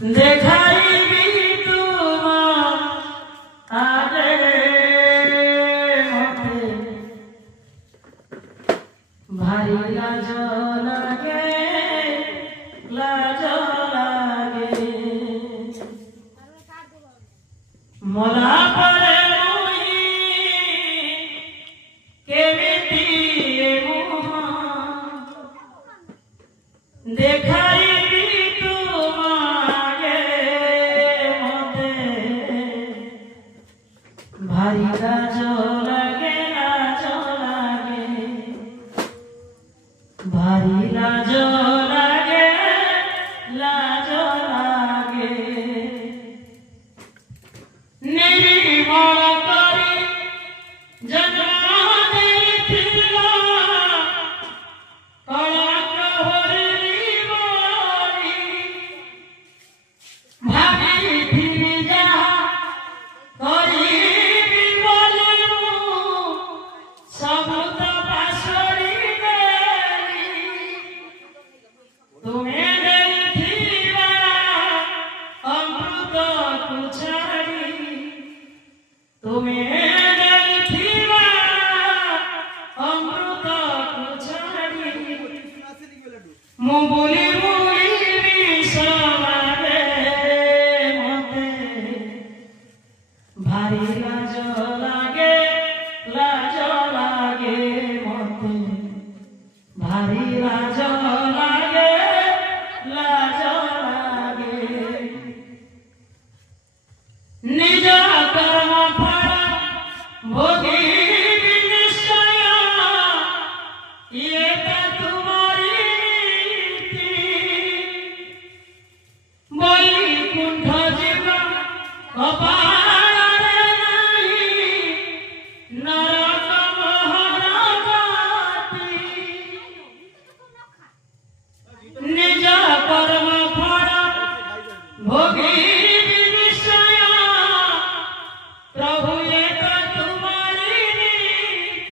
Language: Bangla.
দেখাইবি তোমার আরে মতে ভারী লাজ লাগে মরা পরে কেমিতি দেখাইবি তোমারে মতে ভারী লাজ লাগে ভারী লাজ লাগে নির্মল করি জন্ম দিয়েছিল কলঙ্ক হরিণী বলি ভাবিଥିଲି যাহা করিবি বলি ସବୁ ତ ପାଶୋରି ଦେଲି ତୁମେ ଦେଇଥିବା ଅମୃତକୁ ଛାଡ଼ି ତୁମେ ଦେଇଥିବା ଅମୃତକୁ ଛାଡ଼ି ମୁଁ ବୁଲି ବୁଲିବି ସବାରେ ମତେ ଭାରି ଲାଜ ଲାଗେ ମତେ ଭାରି ଲାଜ ଲାଗେ নিজ কর্ম ফল ভোগিবি নিশ্চয় এটা তোমারি নীতি বৈকুণ্ঠ জীবন কপাল